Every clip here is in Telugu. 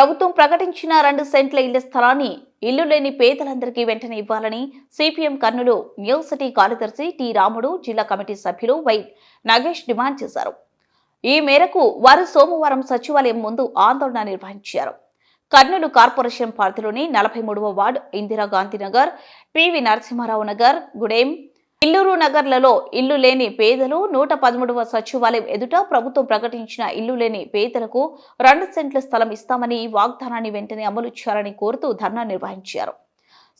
ప్రభుత్వం ప్రకటించిన రెండు సెంట్ల ఇళ్ళ స్థలాన్ని ఇల్లు లేని పేదలందరికీ వెంటనే ఇవ్వాలని సిపిఎం కర్నూలు న్యూ సిటీ కార్యదర్శి టి రాముడు జిల్లా కమిటీ సభ్యులు వై నాగేష్ డిమాండ్ చేశారు. ఈ మేరకు వారు సోమవారం సచివాలయం ముందు ఆందోళన నిర్వహించారు. కర్నూలు కార్పొరేషన్ పరిధిలోని నలభై మూడవ వార్డు ఇందిరాగాంధీ నగర్ పివి నరసింహారావు నగర్ గుడేం ఇల్లూరు నగర్లలో ఇల్లు లేని పేదలు నూట పదమూడవ సచివాలయం ఎదుట ప్రభుత్వం ప్రకటించిన ఇల్లు లేని పేదలకు రెండు సెంట్ల స్థలం ఇస్తామని వాగ్దానాన్ని వెంటనే అమలు చేయాలని కోరుతూ ధర్నా నిర్వహించారు.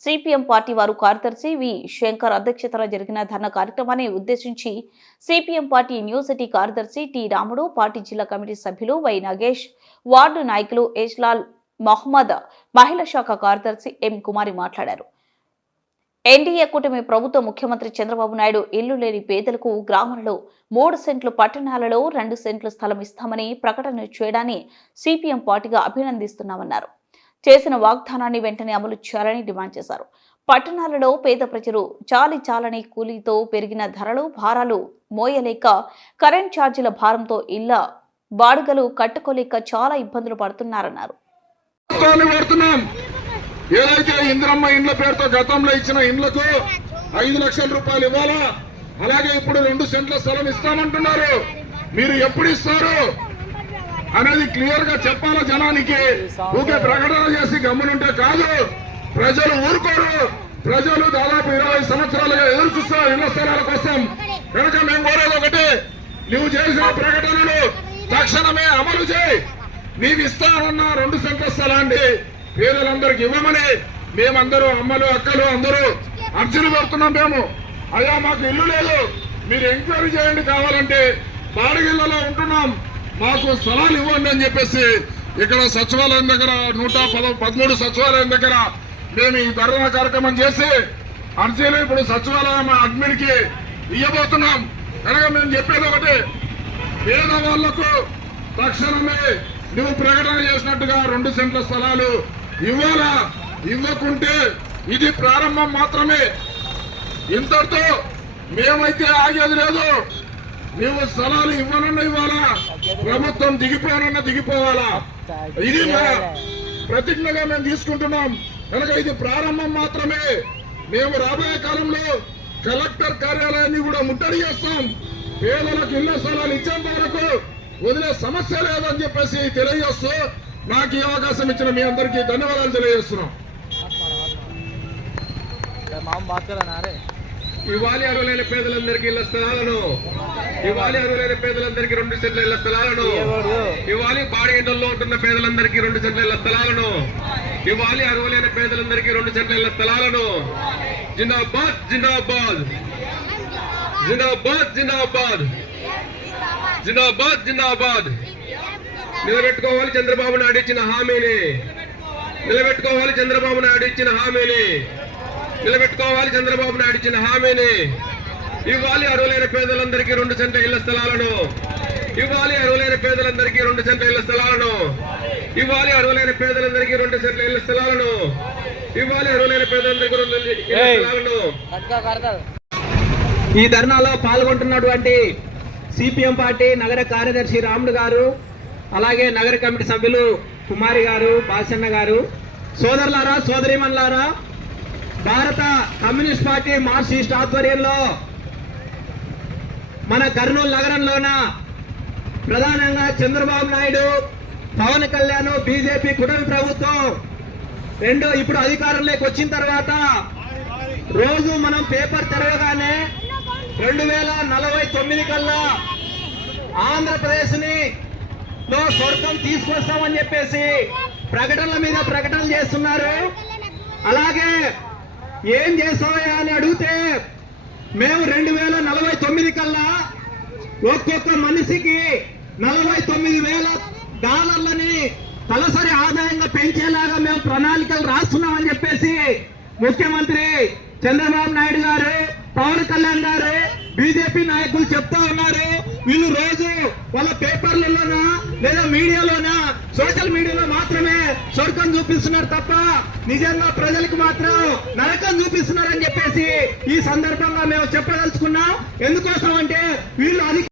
సిపిఎం పార్టీ వారు కార్యదర్శి వి శంకర్ అధ్యక్షతన జరిగిన ధర్నా కార్యక్రమాన్ని ఉద్దేశించి సిపిఎం పార్టీ న్యూ సిటీ కార్యదర్శి టి రాముడు పార్టీ జిల్లా కమిటీ సభ్యులు వై నాగేష్ వార్డు నాయకులు ఏజ్లాల్ మహమ్మద్ మహిళా శాఖ కార్యదర్శి ఎం కుమారి మాట్లాడారు. ఎన్డీఏ కూటమి ప్రభుత్వ ముఖ్యమంత్రి చంద్రబాబు నాయుడు ఇల్లు లేని పేదలకు గ్రామాలలో మూడు సెంట్లు పట్టణాలలో రెండు సెంట్లు స్థలం ఇస్తామని ప్రకటన చేయడాన్ని సిపిఎం పార్టీగా అభినందిస్తున్నామన్నారు. చేసిన వాగ్దానాన్ని వెంటనే అమలు చేయాలని డిమాండ్ చేశారు. పట్టణాలలో పేద ప్రజలు చాలి చాలని కూలీతో పెరిగిన ధరలు భారాలు మోయలేక కరెంట్ ఛార్జీల భారంతో ఇళ్ళ బాడుగలు కట్టుకోలేక చాలా ఇబ్బందులు పడుతున్నారన్నారు. ఏదైతే ఇందిరమ్మ ఇండ్ల పేరుతో గతంలో ఇచ్చిన ఇండ్లకు ఐదు లక్షల రూపాయలు ఇవ్వాలా? అలాగే ఇప్పుడు రెండు సెంట్ల స్థలం ఇస్తామంటున్నారు. మీరు ఎప్పుడు ఇస్తారు? అనేది క్లియర్గా చెప్పాలా జనానికి? ఊకే ప్రకటన చేసి గమ్మునుంటే కాదు. ప్రజలు ఊరుకోరు. ప్రజలు దాదాపు ఇరవై సంవత్సరాలుగా ఎదురు చూస్తారు ఇళ్ళ స్థలాల కోసం కనుక మేము కోరేది ఒకటి. నువ్వు చేసిన ప్రకటనలు తక్షణమే అమలు చేయి. నీవు ఇస్తానన్న రెండు సెంట్ల స్థలాన్ని పేదలందరికి ఇవ్వమని మేమందరూ అమ్మలు అక్కలు అందరూ అర్జీలు పెడుతున్నాం మేము. అయ్యా మాకు ఇల్లు లేదు. మీరు ఎంక్వైరీ చేయండి కావాలంటే బాడిగిళ్ళలో ఉంటున్నాం. మాకు స్థలాలు ఇవ్వండి అని చెప్పేసి ఇక్కడ సచివాలయం దగ్గర నూట పద పదమూడు సచివాలయం దగ్గర మేము ఈ ధర్నా కార్యక్రమం చేసి అర్జీలు ఇప్పుడు సచివాలయం అడ్మిన్కి ఇవ్వబోతున్నాం కనుక మేము చెప్పేది ఒకటి పేదవాళ్ళకు తక్షణమే నువ్వు ప్రకటన చేసినట్టుగా రెండు సెంట్ల స్థలాలు ఇవ్వాలా? ఇవ్వకుంటే ఇది ప్రారంభం మాత్రమే. ఇంతటితో మేమైతే ఆగేది లేదు. మేము స్థలాలు ఇవ్వనన్నా ఇవ్వాలా? ప్రభుత్వం దిగిపోనన్నా దిగిపోవాలా? ఇది మా ప్రతిజ్ఞగా మేము తీసుకుంటున్నాం. కనుక ఇది ప్రారంభం మాత్రమే. మేము రాబోయే కాలంలో కలెక్టర్ కార్యాలయాన్ని కూడా ముట్టడి చేస్తాం. పేదలకు ఇళ్ళ స్థలాలు ఇచ్చేంత వరకు వదిలే సమస్య లేదని చెప్పేసి తెలియజేస్తూ నాకు ఈ అవకాశం ఇచ్చిన మీ అందరికీ ధన్యవాదాలు తెలియజేస్తున్నాం. మామ బాత్ కరా నా రే? ఇవ్వాలి అర్హులైన పేదలందరికీ ఇళ్ళ స్థలాలను. ఇవ్వాలి అర్హులైన పేదలందరికీ రెండు సెంట్ల ఇళ్ళ స్థలాలను. ఇవ్వాలి బాడిగంటల్లో ఉంటున్న పేదలందరికీ రెండు సెంట్ల ఇళ్ళ స్థలాలను. ఇవ్వాలి అర్హులైన పేదలందరికీ రెండు సెంట్ల ఇళ్ళ స్థలాలను. జిందాబాద్ జిందాబాద్. జిందాబాద్ జిందాబాద్. జిందాబాద్ జిందాబాద్. నిలబెట్టుకోవాలి చంద్రబాబు నాయుడు ఇచ్చిన హామీని. నిలబెట్టుకోవాలి చంద్రబాబు నాయుడు ఇచ్చిన హామీని. నిలబెట్టుకోవాలి చంద్రబాబు నాయుడు ఇచ్చిన హామీని. ఇవ్వాలి అర్హులైన పేదలందరికీ రెండు సెంట్ల ఇళ్ళ స్థలాలను. ఇవ్వాలి అర్హులైన పేదలందరికీ రెండు సెంట్ల ఇళ్ళ స్థలాలను. ఇవ్వాలి అర్హులైన పేదలందరికీ రెండు సెంట్ల ఇళ్ళ స్థలాలను. ఇవ్వాలి అర్హులైన పేదలందరికీ రెండు ఇళ్ళ. స్థలాలను. ఈ ధర్నాలో పాల్గొంటున్నటువంటి సిపిఎం పార్టీ నగర కార్యదర్శి రాముడు గారు అలాగే నగర కమిటీ సభ్యులు కుమారి గారు బాసన్న గారు సోదరులారా సోదరిమన్లారా భారత కమ్యూనిస్ట్ పార్టీ మార్క్సిస్ట్ ఆధ్వర్యంలో మన కర్నూలు నగరంలోన ప్రధానంగా చంద్రబాబు నాయుడు పవన్ కళ్యాణ్ బీజేపీ కుటుంబ ప్రభుత్వం రెండో ఇప్పుడు అధికారంలోకి వచ్చిన తర్వాత రోజు మనం పేపర్ తెరవగానే రెండు వేల నలభై తొమ్మిది కల్లా ఆంధ్రప్రదేశ్ని లో స్వర్గం తీసుకొస్తామని చెప్పేసి ప్రకటనల మీద ప్రకటనలు చేస్తున్నారు. అలాగే ఏం చేస్తావా అని అడిగితే మేము రెండు వేల నలభై తొమ్మిది కల్లా ఒక్కొక్క మనిషికి నలభై తొమ్మిది వేల డాలర్లని తలసరి ఆదాయంగా పెంచేలాగా మేము ప్రణాళికలు రాస్తున్నామని చెప్పేసి ముఖ్యమంత్రి చంద్రబాబు నాయుడు గారు బీజేపీ నాయకులు చెప్తా ఉన్నారు. వీళ్ళు రోజు వాళ్ళ పేపర్లలోనా లేదా మీడియాలోనా? సోషల్ మీడియాలో మాత్రమే స్వర్గం చూపిస్తున్నారు తప్ప నిజంగా ప్రజలకు మాత్రం నరకం చూపిస్తున్నారని చెప్పేసి ఈ సందర్భంగా మేము చెప్పదలుచుకున్నాం. ఎందుకోసం అంటే వీళ్ళు అధిక